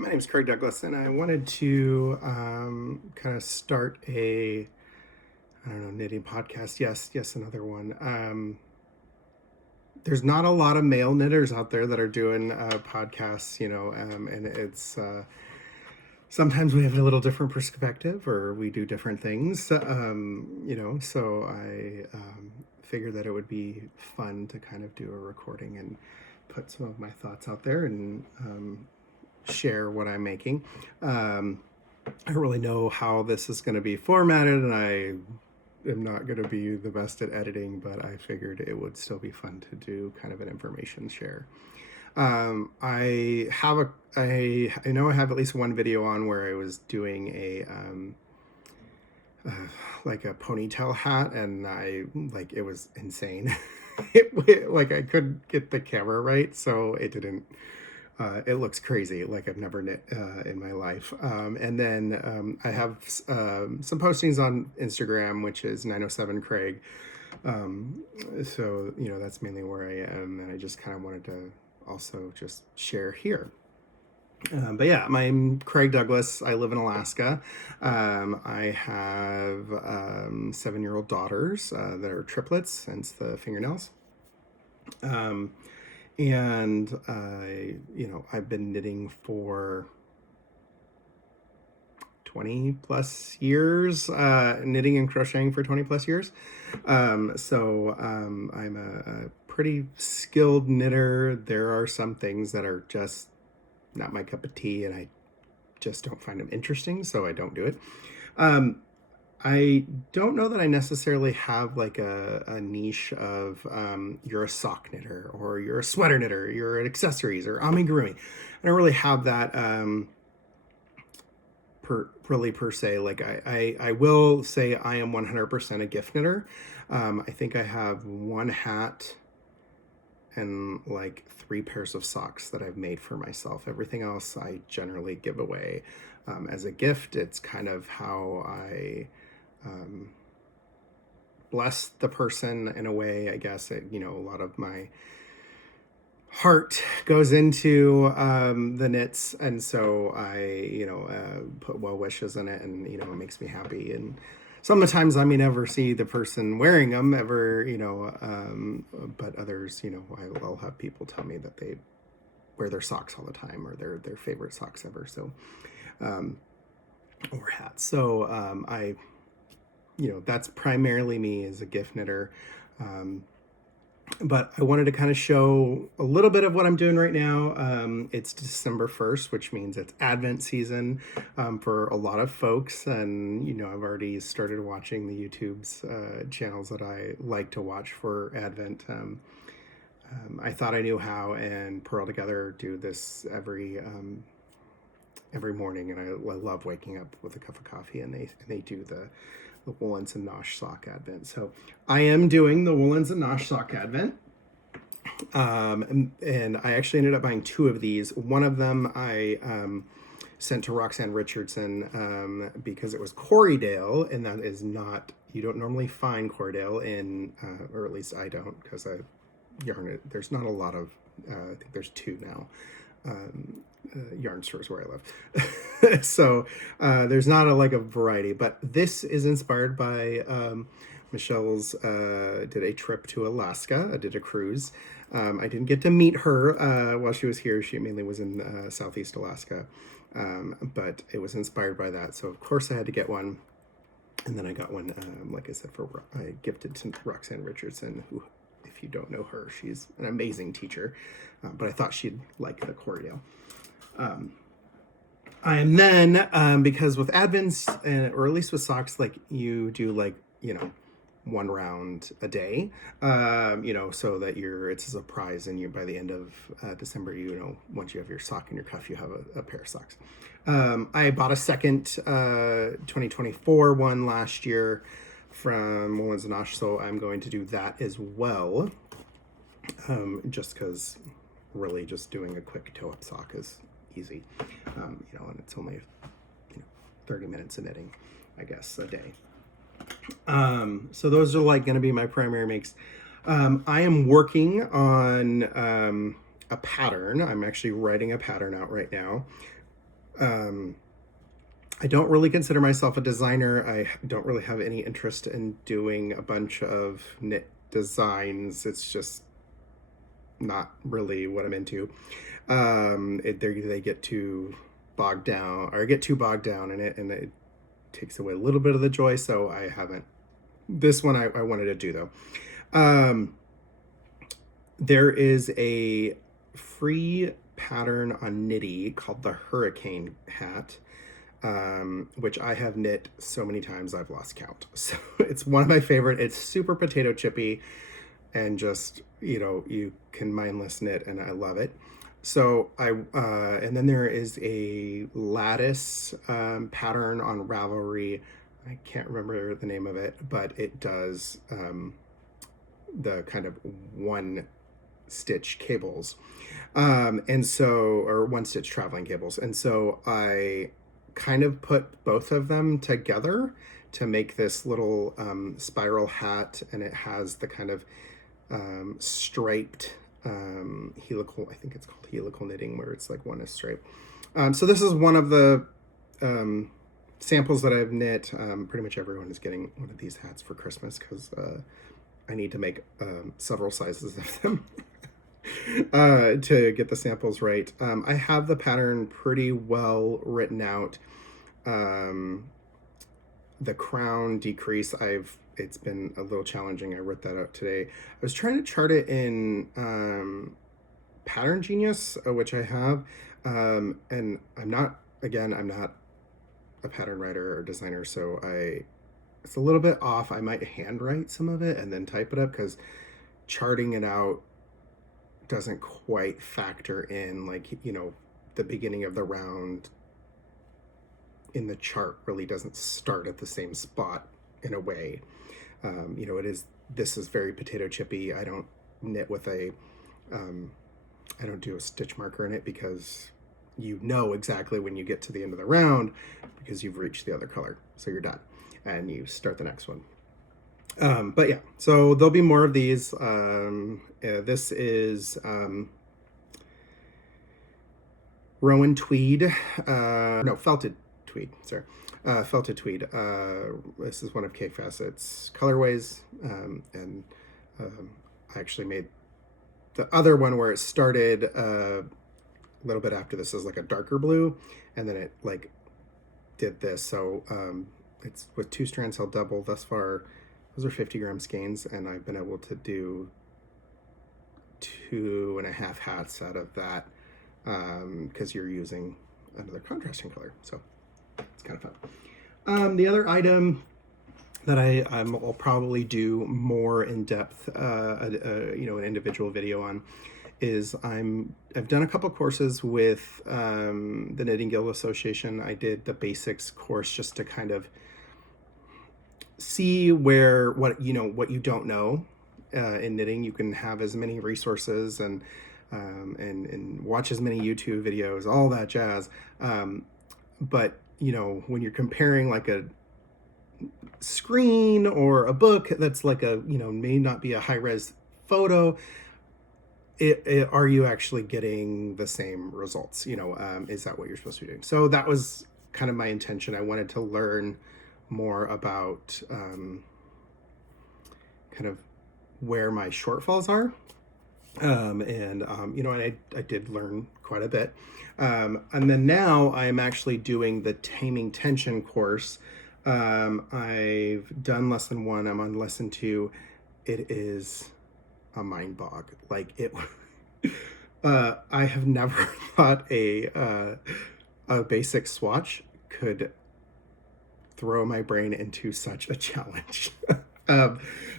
My name is Craig Douglas, and I wanted to kind of start I don't know, knitting podcast. Yes, another one. There's not a lot of male knitters out there that are doing podcasts, and it's sometimes we have a little different perspective or we do different things, so I figured that it would be fun to kind of do a recording and put some of my thoughts out there and share what I'm making. I don't really know how this is going to be formatted, and I am not going to be the best at editing, but I figured it would still be fun to do kind of an information share. I know I have at least one video on where I was doing like a ponytail hat, and it was insane. Like I couldn't get the camera right, so it didn't. It looks crazy, like I've never knit in my life. And then I have some postings on Instagram, which is 907 Craig. So that's mainly where I am, and I just kind of wanted to also just share here. But yeah, I'm Craig Douglas. I live in Alaska. I have 7-year-old daughters that are triplets, hence the fingernails. And I've been knitting for 20 plus years, knitting and crocheting for 20 plus years. So I'm a pretty skilled knitter. There are some things that are just not my cup of tea, and I just don't find them interesting, so I don't do it. I don't know that I necessarily have like a niche of you're a sock knitter or you're a sweater knitter, you're an accessories or amigurumi. I don't really have that per se. Like I will say I am 100% a gift knitter. I think I have one hat and like 3 pairs of socks that I've made for myself. Everything else I generally give away as a gift. It's kind of how I bless the person in a way, I guess. A lot of my heart goes into the knits, and so I put well wishes in it, and it makes me happy. And sometimes I may never see the person wearing them ever, but others, I'll have people tell me that they wear their socks all the time, or their favorite socks ever. So or hats. So that's primarily me as a gift knitter. But I wanted to kind of show a little bit of what I'm doing right now. It's December 1st, which means it's Advent season for a lot of folks. And, I've already started watching the YouTube's channels that I like to watch for Advent. I thought I knew how, and Pearl Together do this every morning. And I love waking up with a cup of coffee, and they do the Woolens and Nosh sock Advent. So I am doing the Woolens and Nosh sock Advent. And I actually ended up buying 2 of these. One of them I sent to Roxanne Richardson because it was Corriedale, and that is not, you don't normally find Corriedale in, or at least I don't, because I yarn it. There's not a lot of, I think there's 2 now. Yarn stores where I live. So there's not a variety, but this is inspired by Michelle's did a trip to Alaska. I did a cruise. I didn't get to meet her while she was here. She mainly was in Southeast Alaska, but it was inspired by that. So of course I had to get one. And then I got one, like I said, I gifted to Roxanne Richardson, who, if you don't know her, she's an amazing teacher, but I thought she'd like the Corriedale. I am then, because with Advents, or at least with socks, you do 1 round a day, so that it's a surprise, and by the end of December, once you have your sock in your cuff, you have a pair of socks. I bought a second 2024 one last year from Woolens and Nosh, so I'm going to do that as well, just because really just doing a quick toe-up sock is easy, and it's only 30 minutes of knitting, I guess, a day. So those are going to be my primary makes. I am working on a pattern. I'm actually writing a pattern out right now. I don't really consider myself a designer. I don't really have any interest in doing a bunch of knit designs. It's just not really what I'm into. They get too bogged down, or get too bogged down in it, and it takes away a little bit of the joy. So I haven't. This one I wanted to do though. There is a free pattern on Knitty called the Hurricane hat, which I have knit so many times I've lost count. So it's one of my favorite. It's super potato chippy, and just, you can mindless knit, and I love it. So and then there is a lattice pattern on Ravelry. I can't remember the name of it, but it does the kind of one stitch cables, or one stitch traveling cables. And so I kind of put both of them together to make this little spiral hat, and it has the kind of striped helical, I think it's called helical knitting, where it's like one is striped. So this is one of the samples that I've knit. Pretty much everyone is getting one of these hats for Christmas, because I need to make several sizes of them to get the samples right. I have the pattern pretty well written out. The crown decrease, it's been a little challenging. I wrote that out today. I was trying to chart it in Pattern Genius, which I have, and I'm not a pattern writer or designer, so it's a little bit off. I might handwrite some of it and then type it up, because charting it out doesn't quite factor in, like, the beginning of the round in the chart really doesn't start at the same spot in a way. This is very potato chippy. I don't knit with I don't do a stitch marker in it, because exactly when you get to the end of the round, because you've reached the other color. So you're done and you start the next one. But yeah, so there'll be more of these. This is Rowan tweed, felted tweed, sorry. Felted tweed. This is one of Kay Facet's colorways, and I actually made the other one where it started a little bit after this is like a darker blue, and then it like did this. So it's with 2 strands held double thus far. Those are 50-gram skeins, and I've been able to do 2.5 hats out of that, because you're using another contrasting color. So it's kind of fun. The other item that I'll probably do more in depth, an individual video on, is I've done a couple courses with the Knitting Guild Association. I did the basics course just to kind of see what you don't know in knitting. You can have as many resources and watch as many YouTube videos, all that jazz. But when you're comparing like a screen or a book that's like may not be a high-res photo, are you actually getting the same results? Is that what you're supposed to be doing? So that was kind of my intention. I wanted to learn more about kind of where my shortfalls are. And I did learn quite a bit. And then now I'm actually doing the Taming Tension course. I've done lesson 1. I'm on lesson 2. It is a mind bog. Like it, I have never thought a basic swatch could throw my brain into such a challenge.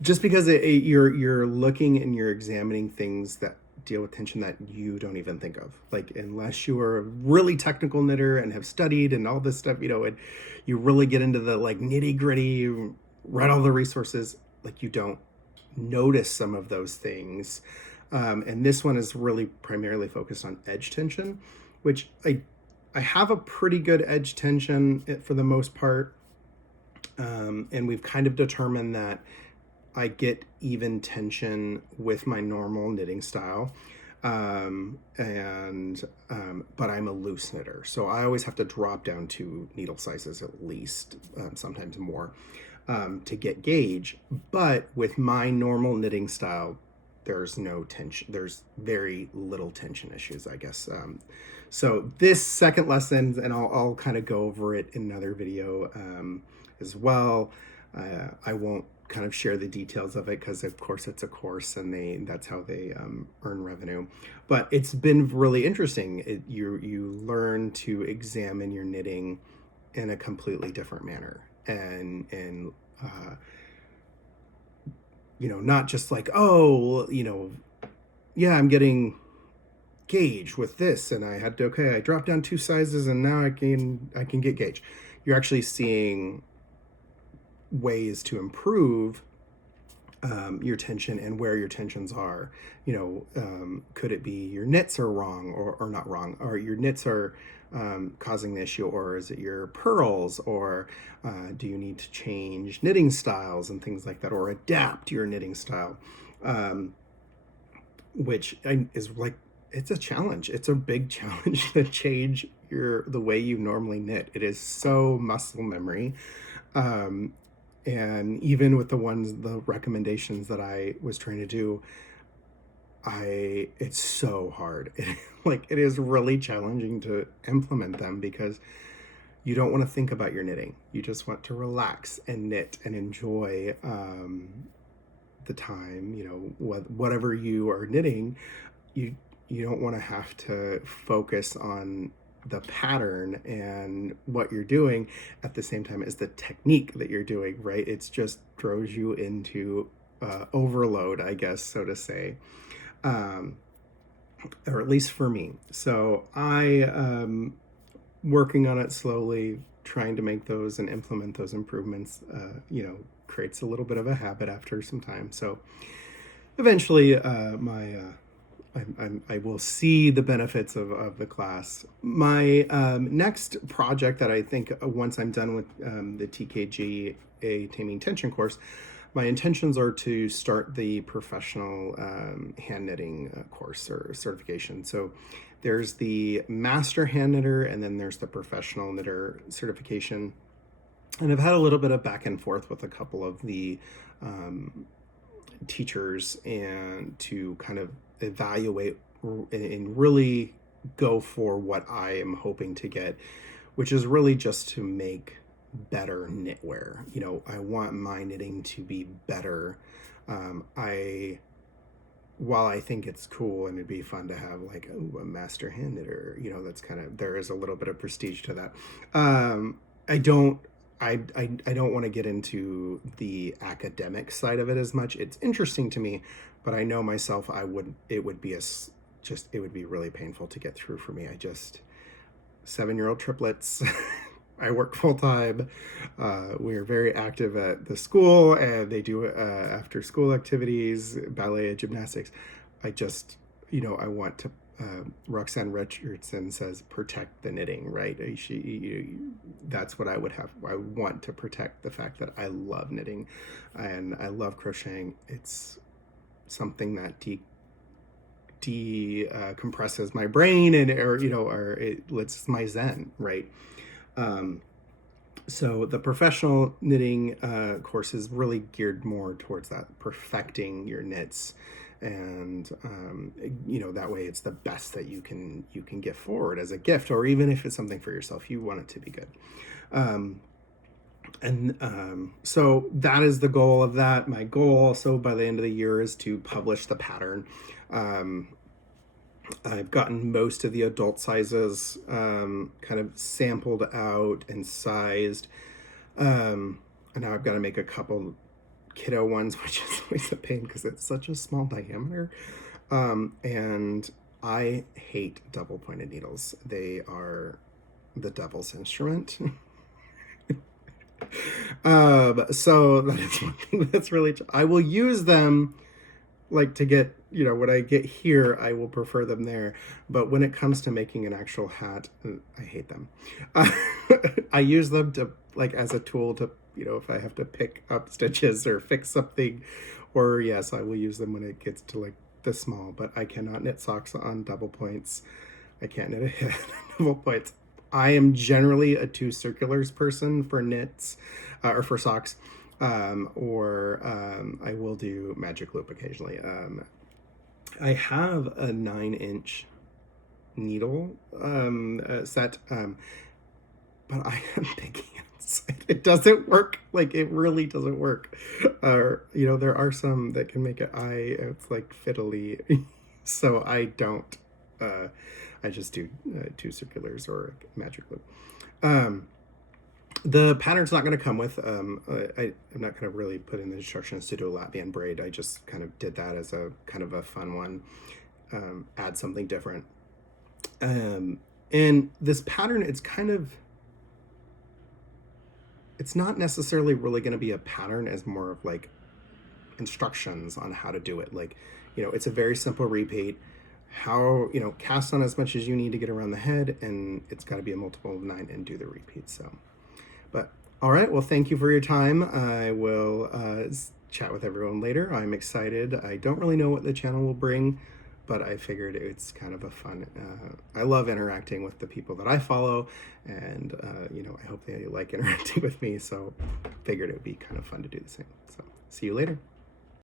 Just because you're looking and you're examining things that deal with tension that you don't even think of. Like, unless you are a really technical knitter and have studied and all this stuff, and you really get into the like nitty gritty, read all the resources, like you don't notice some of those things. And this one is really primarily focused on edge tension, which I have a pretty good edge tension for the most part. And we've kind of determined that I get even tension with my normal knitting style. But I'm a loose knitter, so I always have to drop down 2 needle sizes at least, sometimes more, to get gauge. But with my normal knitting style, there's no tension. There's very little tension issues, I guess. So this second lesson, and I'll kind of go over it in another video as well. I won't kind of share the details of it because, of course, it's a course, and that's how they earn revenue. But it's been really interesting. You learn to examine your knitting in a completely different manner, and not just like, oh, yeah, I'm getting gauge with this, and I dropped down 2 sizes, and now I can get gauge. You're actually seeing ways to improve your tension and where your tensions are. Could it be your knits are wrong, or not wrong, or your knits are causing the issue, or is it your purls, or do you need to change knitting styles and things like that, or adapt your knitting style, which is like, it's a challenge. It's a big challenge to change the way you normally knit. It is so muscle memory. And even with the recommendations that I was trying to do, it's so hard. It is really challenging to implement them because you don't want to think about your knitting. You just want to relax and knit and enjoy the time, whatever you are knitting. You don't want to have to focus on the pattern and what you're doing at the same time as the technique that you're doing, right? It's just throws you into overload, I guess, so to say, or at least for me. So I working on it slowly, trying to make those and implement those improvements, creates a little bit of a habit after some time. So eventually I will see the benefits of the class. My next project that I think, once I'm done with the TKG, a Taming Tension course, my intentions are to start the professional hand knitting course or certification. So there's the master hand knitter, and then there's the professional knitter certification. And I've had a little bit of back and forth with a couple of the teachers, and to kind of evaluate and really go for what I am hoping to get, which is really just to make better knitwear. I want my knitting to be better. While I think it's cool and it'd be fun to have like a master hand knitter, that's kind of, there is a little bit of prestige to that. I don't want to get into the academic side of it as much. It's interesting to me, but I know myself, it would be really painful to get through for me. 7-year-old triplets. I work full time. We are very active at the school, and they do after school activities, ballet, gymnastics. I want to, Roxanne Richardson says, protect the knitting, right? That's what I would have. I want to protect the fact that I love knitting and I love crocheting. It's something that compresses my brain, it's my zen, right? So the professional knitting course is really geared more towards that, perfecting your knits, and that way it's the best that you can get forward as a gift, or even if it's something for yourself, you want it to be good. So that is the goal of that. My goal also by the end of the year is to publish the pattern. I've gotten most of the adult sizes kind of sampled out and sized. And now I've got to make a couple kiddo ones, which is always a pain because it's such a small diameter. And I hate double pointed needles. They are the devil's instrument. So that is one thing that's really, I will use them like to get, when I get here, I will prefer them there. But when it comes to making an actual hat, I hate them. I use them to, like, as a tool to, if I have to pick up stitches or fix something, or yes, I will use them when it gets to like this small, but I cannot knit socks on double points. I can't knit a head on double points. I am generally a 2 circulars person for knits or for socks, or I will do magic loop occasionally. I have a 9-inch needle set, but I am picking it doesn't work. Like, it really doesn't work. You know, there are some that can make it's like fiddly. So I don't, I just do 2 circulars or magic loop. The pattern's not going to come with, I'm not going to really put in the instructions to do a Latvian braid. I just kind of did that as a kind of a fun one, add something different. And this pattern, it's not necessarily really going to be a pattern as more of like instructions on how to do it. Like, you know, it's a very simple repeat. How, you know, cast on as much as you need to get around the head, and it's got to be a multiple of 9 and do the repeat. So, but all right, well, thank you for your time. I will chat with everyone later. I'm excited. I don't really know what the channel will bring, but I figured it's kind of a fun, I love interacting with the people that I follow, and, you know, I hope they like interacting with me, so figured it would be kind of fun to do the same. So, see you later.